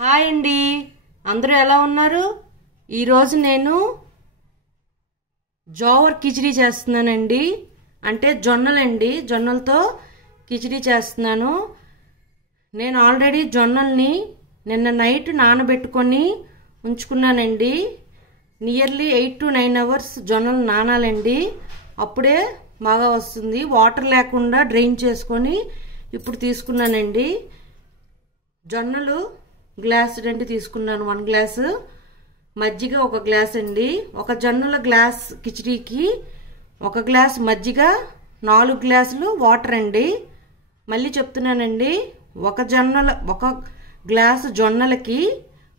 Hi అండి, అందరూ ఎలా ఉన్నారు? ఈరోజు నేను జోవర్ కిచిడి చేస్తున్నానండి. అంటే జొన్నలండి, జొన్నలతో కిచిడి చేస్తున్నాను. నేను ఆల్రెడీ జొన్నల్ని నిన్న నైట్ నానబెట్టుకొని ఉంచుకున్నానండి. నియర్లీ 8 to 9 hours జొన్నలు నానాలండి, అప్పుడే బాగా వస్తుంది. వాటర్ లేకుండా డ్రైన్ చేసుకొని ఇప్పుడు తీసుకున్నానండి. జొన్నలు గ్లాస్ రెండు తీసుకున్నాను, 1 గ్లాసు. మజ్జిగ 1 గ్లాస్ అండి. ఒక జొన్నల గ్లాస్ కిచిడీకి 1 గ్లాస్ మజ్జిగ, 4 గ్లాసులు వాటర్ అండి. మళ్ళీ చెప్తున్నానండి, 1 గ్లాసు జొన్నలకి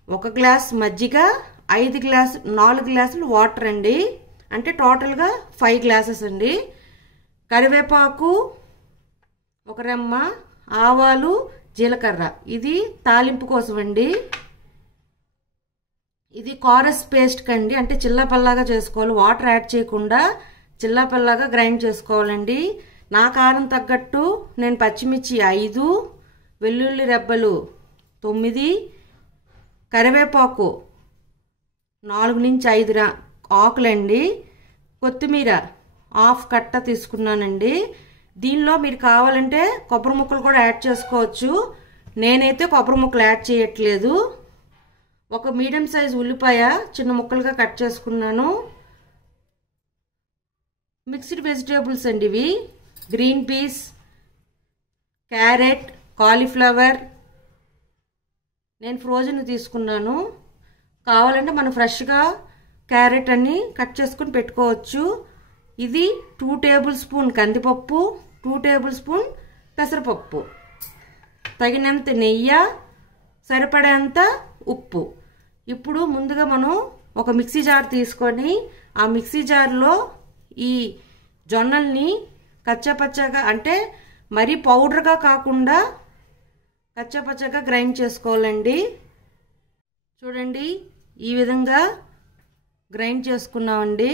1 గ్లాస్ మజ్జిగ, 4 గ్లాసులు వాటర్ అండి. అంటే టోటల్గా 5 గ్లాసెస్ అండి. కరివేపాకు 1 రెమ్మ, ఆవాలు, జీలకర్ర, ఇది తాలింపు కోసం అండి. ఇది కోరస్ పేస్ట్ కండి, అంటే చిల్లపల్లాగా చేసుకోవాలి. వాటర్ యాడ్ చేయకుండా చిల్లపల్లాగా గ్రైండ్ చేసుకోవాలండి. నా కారం తగ్గట్టు నేను పచ్చిమిర్చి 5, వెల్లుల్లి రెబ్బలు 9, కరివేపాకు 4 నుంచి 5 ఆకులండి, కొత్తిమీర 1/2 కట్ట తీసుకున్నానండి. దీనిలో మీరు కావాలంటే కొబ్బరి ముక్కలు కూడా యాడ్ చేసుకోవచ్చు. నేనైతే కొబ్బరి ముక్కలు యాడ్ చేయట్లేదు. 1 మీడియం సైజ్ ఉల్లిపాయ చిన్న ముక్కలుగా కట్ చేసుకున్నాను. మిక్స్డ్ వెజిటేబుల్స్ అండి ఇవి. గ్రీన్ పీస్, క్యారెట్, కాలీఫ్లవర్ నేను ఫ్రోజన్ తీసుకున్నాను. కావాలంటే మనం ఫ్రెష్గా క్యారెట్ అన్ని కట్ చేసుకుని పెట్టుకోవచ్చు. ఇది 2 టేబుల్ స్పూన్ కందిపప్పు, 2 టేబుల్ స్పూన్ పెసరపప్పు, తగినంత నెయ్యి, సరిపడేంత ఉప్పు. ఇప్పుడు ముందుగా మనం ఒక మిక్సీ జార్ తీసుకొని ఆ మిక్సీ జార్లో ఈ జొన్నల్ని కచ్చాపచ్చాగా, అంటే మరీ పౌడర్గా కాకుండా కచ్చాపచ్చాగా గ్రైండ్ చేసుకోవాలండి. చూడండి, ఈ విధంగా గ్రైండ్ చేసుకున్నామండి.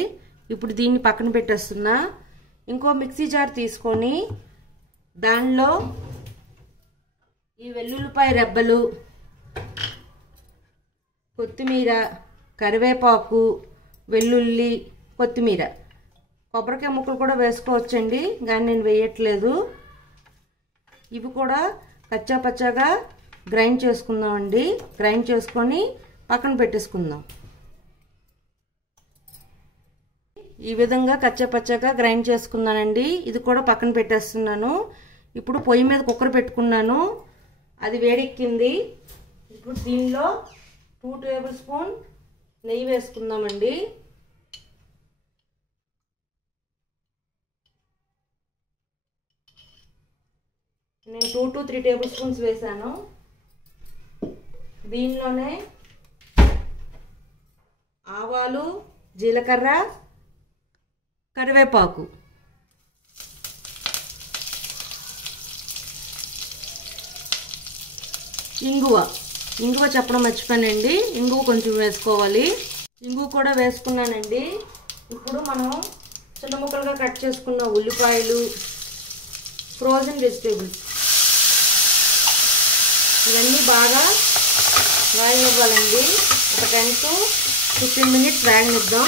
ఇప్పుడు దీన్ని పక్కన పెట్టేస్తున్నా. ఇంకో మిక్సీ జార్ తీసుకొని దానిలో ఈ వెల్లుల్లిపాయ రెబ్బలు, కొత్తిమీర, కరివేపాకు, వెల్లుల్లి, కొత్తిమీర, కొబ్బరికాయ ముక్కలు కూడా వేసుకోవచ్చండి, కానీ నేను వేయట్లేదు. ఇవి కూడా కచ్చాపచ్చాగా గ్రైండ్ చేసుకుందామండి. గ్రైండ్ చేసుకొని పక్కన పెట్టేసుకుందాం. ఈ విధంగా కచ్చాపచ్చాగా గ్రైండ్ చేసుకున్నానండి. ఇది కూడా పక్కన పెట్టేస్తున్నాను. ఇప్పుడు పొయ్యి మీద కుక్కర్ పెట్టుకున్నాను, అది వేడెక్కింది. ఇప్పుడు దీనిలో 2 టేబుల్ స్పూన్ నెయ్యి వేసుకుందామండి. నేను 2 to 3 టేబుల్ స్పూన్స్ వేసాను. దీనిలోనే ఆవాలు, జీలకర్ర, కరివేపాకు, ఇంగువ చెప్పడం మర్చిపోయానండి. ఇంగువ కొంచెం వేసుకోవాలి. ఇంగువ కూడా వేసుకున్నానండి. ఇప్పుడు మనం చిన్న ముక్కలుగా కట్ చేసుకున్న ఉల్లిపాయలు, ఫ్రోజన్ వెజిటేబుల్స్ ఇవన్నీ బాగా వేగనివ్వాలండి. ఒక 10 to 15 minutes వేగనిద్దాం.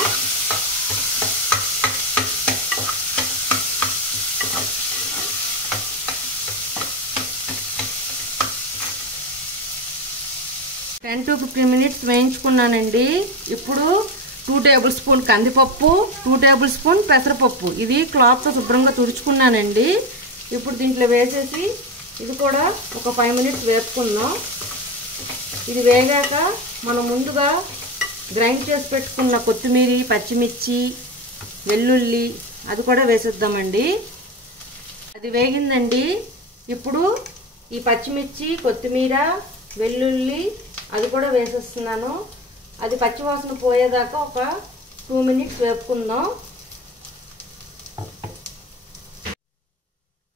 టెన్ to 15 minutes వేయించుకున్నానండి. ఇప్పుడు 2 టేబుల్ స్పూన్ కందిపప్పు, 2 టేబుల్ స్పూన్ పెసరపప్పు, ఇది క్లాత్తో శుభ్రంగా తుడుచుకున్నానండి. ఇప్పుడు దీంట్లో వేసేసి ఇది కూడా ఒక 5 minutes వేపుకుందాం. ఇది వేగాక మనం ముందుగా గ్రైండ్ చేసి పెట్టుకున్న కొత్తిమీర, పచ్చిమిర్చి, వెల్లుల్లి అది కూడా వేసేద్దామండి. అది వేగిందండి. ఇప్పుడు ఈ పచ్చిమిర్చి, కొత్తిమీర, వెల్లుల్లి అది కూడా వేసేస్తున్నాను. అది పచ్చివాసన పోయేదాకా ఒక 2 minutes వేపుకుందాం.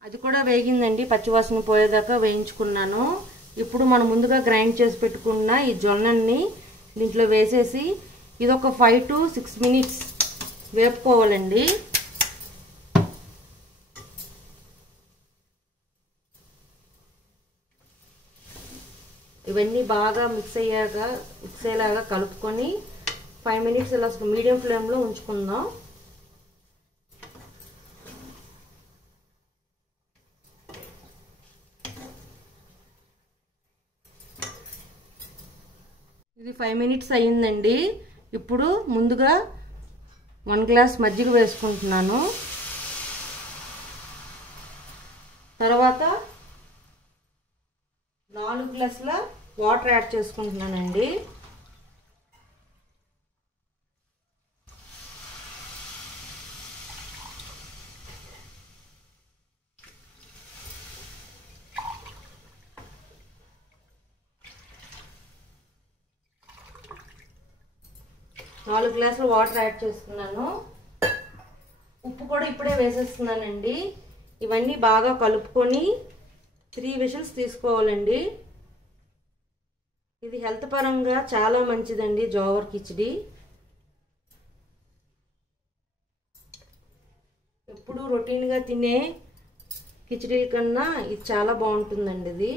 అది కూడా వేగిందండి, పచ్చివాసన పోయేదాకా వేయించుకున్నాను. ఇప్పుడు మనం ముందుగా గ్రైండ్ చేసి పెట్టుకున్న ఈ జొన్నల్ని దీంట్లో వేసేసి ఇది ఒక 5 to 6 minutes వేపుకోవాలండి. ఇవన్నీ బాగా మిక్స్ అయ్యేలాగా కలుపుకొని 5 మినిట్స్ ఇలా మీడియం ఫ్లేమ్లో ఉంచుకుందాం. ఇది 5 మినిట్స్ అయ్యిందండి. ఇప్పుడు ముందుగా 1 గ్లాస్ మజ్జిగ వేసుకుంటున్నాను. తర్వాత 4 గ్లాసుల వాటర్ యాడ్ చేసుకుంటున్నానండి. నాలుగు గ్లాసులు వాటర్ యాడ్ చేస్తున్నాను. ఉప్పు కూడా ఇప్పుడే వేసేస్తున్నానండి. ఇవన్నీ బాగా కలుపుకొని 3 విజిల్స్ తీసుకోవాలండి. ఇది హెల్త్ పరంగా చాలా మంచిదండి జోవర్ కిచిడి. ఎప్పుడు రొటీన్గా తినే కిచిడి కన్నా ఇది చాలా బాగుంటుందండి. ఇది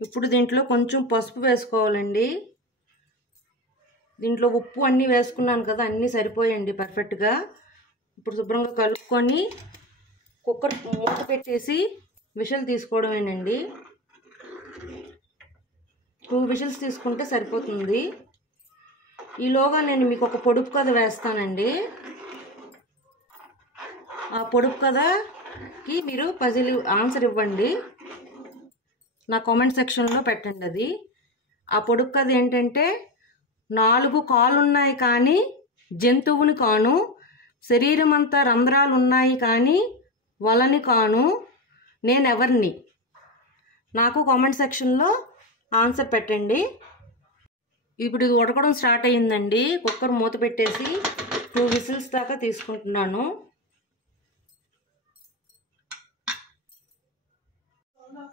ఇప్పుడు దీంట్లో కొంచెం పసుపు వేసుకోవాలండి. దీంట్లో ఉప్పు అన్నీ వేసుకున్నాను కదా, అన్నీ సరిపోయండి పర్ఫెక్ట్గా. ఇప్పుడు శుభ్రంగా కలుపుకొని కుక్కర్ మూత పెట్టేసి విజిల్ తీసుకోవడమేనండి. 2 విజిల్స్ తీసుకుంటే సరిపోతుంది. ఈలోగా నేను మీకు ఒక పొడుపు కథ వేస్తానండి. ఆ పొడుపు కథకి మీరు పజిల్ ఆన్సర్ ఇవ్వండి. నా కామెంట్ సెక్షన్లో పెట్టండి. అది ఆ పొడుపు కథ ఏంటంటే, 4 కాళ్ళు ఉన్నాయి కానీ జంతువుని కాను, శరీరం అంతా రంధ్రాలు ఉన్నాయి కానీ వలని కాను, నేనెవరిని? నాకు కామెంట్ సెక్షన్లో ఆన్సర్ పెట్టండి. ఇప్పుడు ఇది ఉడకడం స్టార్ట్ అయ్యిందండి. కుక్కర్ మూత పెట్టేసి 2 విజిల్స్ దాకా తీసుకుంటున్నాను.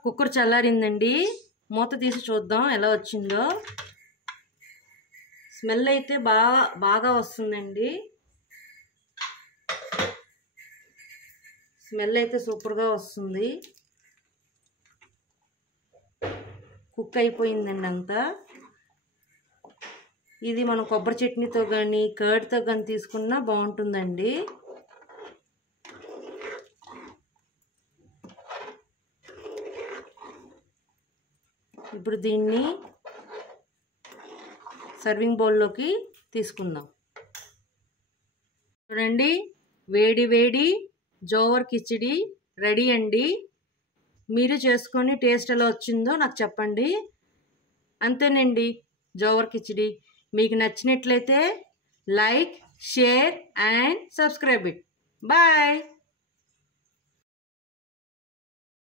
కుక్కర్ చల్లారిందండి. మూత తీసి చూద్దాం ఎలా వచ్చిందో. స్మెల్ అయితే బాగా వస్తుందండి. స్మెల్ అయితే సూపర్గా వస్తుంది. కుక్ అయిపోయిందండి అంతా. ఇది మనం కొబ్బరి చట్నీతో కానీ కర్డ్తో కానీ తీసుకున్నా బాగుంటుందండి. ఇప్పుడు దీన్ని సర్వింగ్ బౌల్లోకి తీసుకుందాం. చూడండి, వేడి వేడి జోవర్ కిచిడి రెడీ అండి. మీరు చేసుకొని టేస్ట్ ఎలా వచ్చిందో నాకు చెప్పండి. అంతేనండి జోవర్ కిచిడి. మీకు నచ్చినట్లయితే like, share and subscribe it. Bye.